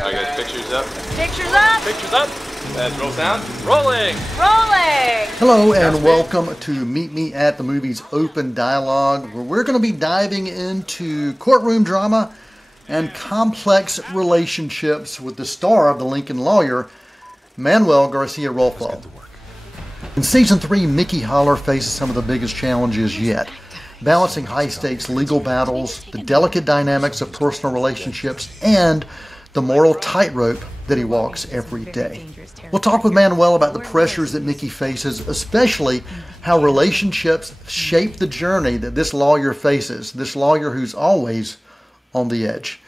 All right, guys, pictures up. Pictures up. Pictures up. Let's roll sound. Rolling. Rolling. Hello and welcome to Meet Me at the Movies Open Dialogue, where we're going to be diving into courtroom drama and complex relationships with the star of The Lincoln Lawyer, Manuel Garcia-Rulfo. In Season 3, Mickey Holler faces some of the biggest challenges yet, balancing high-stakes legal battles, the delicate dynamics of personal relationships, and the moral tightrope that he walks every day. We'll talk with Manuel about the pressures that Mickey faces, especially how relationships shape the journey that this lawyer faces, this lawyer who's always on the edge.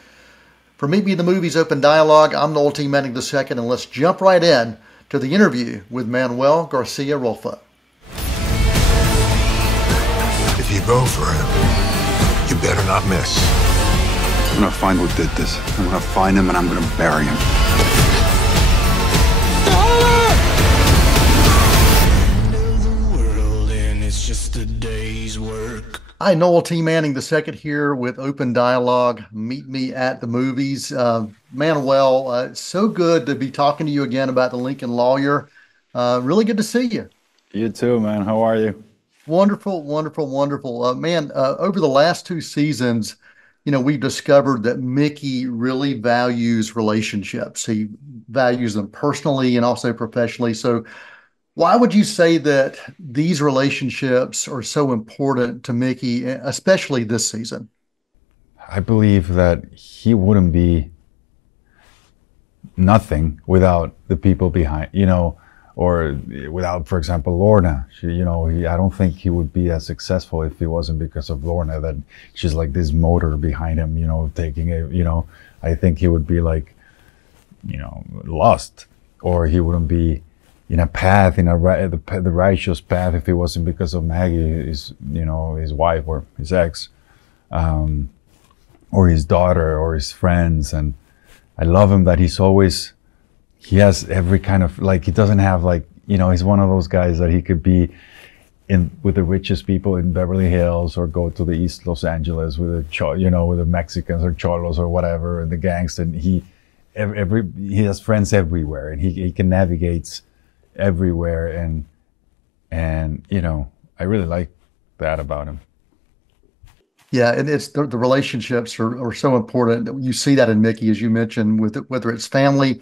For Meet Me in the Movies Open Dialogue, I'm Noel T. Manning II, and let's jump right in to the interview with Manuel Garcia-Rulfo. If you go for him, you better not miss. I'm gonna find who did this. I'm gonna find him and I'm gonna bury him. Hi, Noel T. Manning II here with Open Dialogue, Meet Me at the Movies. Manuel, it's so good to be talking to you again about The Lincoln Lawyer. Really good to see you. You too, man. How are you? Wonderful, wonderful, wonderful. Over the last two seasons, we've discovered that Mickey really values relationships. He values them personally and also professionally. So why would you say that these relationships are so important to Mickey, especially this season? I believe that he wouldn't be nothing without the people behind, or without, for example, Lorna. I don't think he would be as successful if it wasn't because of Lorna, that she's like this motor behind him, taking it, I think he would be like, lost, or he wouldn't be in a path, the righteous path, if it wasn't because of Maggie, his wife or his ex, or his daughter or his friends. And I love him that he has every kind of, he doesn't have he's one of those guys that he could be with the richest people in Beverly Hills, or go to the East Los Angeles with with the Mexicans or cholos or whatever, and the gangs. And he has friends everywhere, and he can navigate everywhere, and I really like that about him. Yeah, and it's the relationships are so important. You see that in Mickey, as you mentioned, with whether it's family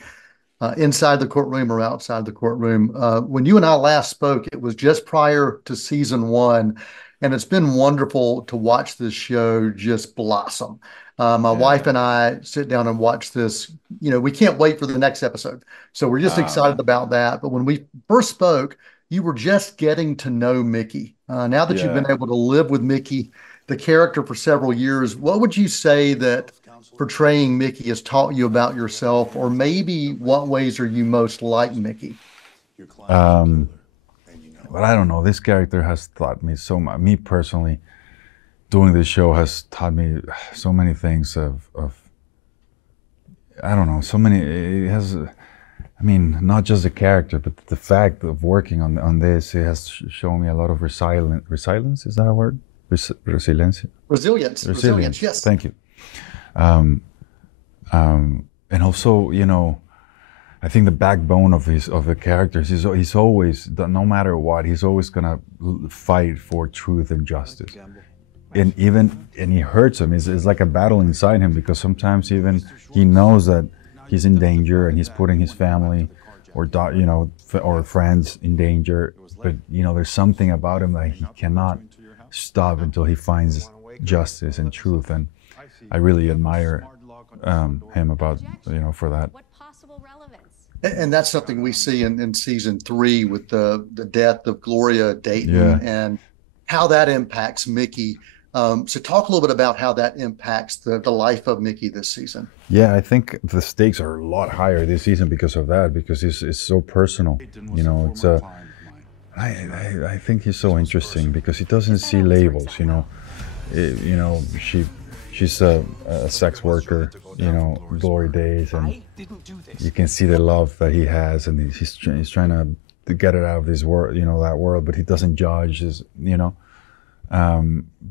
inside the courtroom or outside the courtroom. When you and I last spoke, it was just prior to season 1, and it's been wonderful to watch this show just blossom. My wife and I sit down and watch this. We can't wait for the next episode. So we're just excited about that. But when we first spoke, you were just getting to know Mickey. Now that you've been able to live with Mickey, the character, for several years, what would you say that portraying Mickey has taught you about yourself, or maybe what ways are you most like Mickey? But I don't know. This character has taught me so much. Me personally, doing this show has taught me so many things of I don't know, so many. It has, not just the character, but the fact of working on this, it has shown me a lot of resilience. Is that a word? Resilience. Resilience. Yes. Thank you. And also, I think the backbone of the characters is he's always, no matter what, he's always gonna fight for truth and justice. And he hurts him. It's like a battle inside him, because sometimes even he knows that he's in danger and he's putting his family or friends in danger. But there's something about him that he cannot stop until he finds justice and truth. And I really admire him about for that. And that's something we see in season 3 with the death of Gloria Dayton and how that impacts Mickey. So talk a little bit about how that impacts the life of Mickey this season. Yeah, I think the stakes are a lot higher this season because of that, because it's so personal. It's I think he's so interesting because he doesn't see labels. She's a sex worker, glory days, and you can see the love that he has, and he's trying to get it out of this world, that world, but he doesn't judge,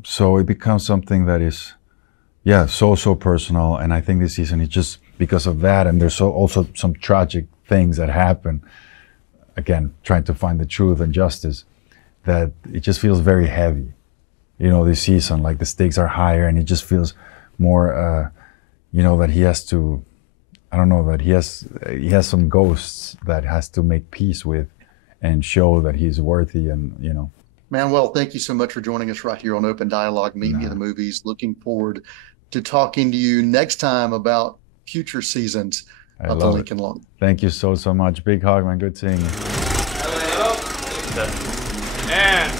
so it becomes something that is, so personal. And I think this season, because of that. And there's also some tragic things that happen. Again, trying to find the truth and justice, that it just feels very heavy. You know, this season, like the stakes are higher, and it just feels more, you know, that he has to, I don't know, that he has some ghosts that has to make peace with and show that he's worthy, and, you know. Manuel, thank you so much for joining us right here on Open Dialogue, Meet Me in the Movies. Looking forward to talking to you next time about future seasons of the Lincoln Long. Thank you so much. Big hug, man. Good seeing you. And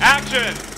action!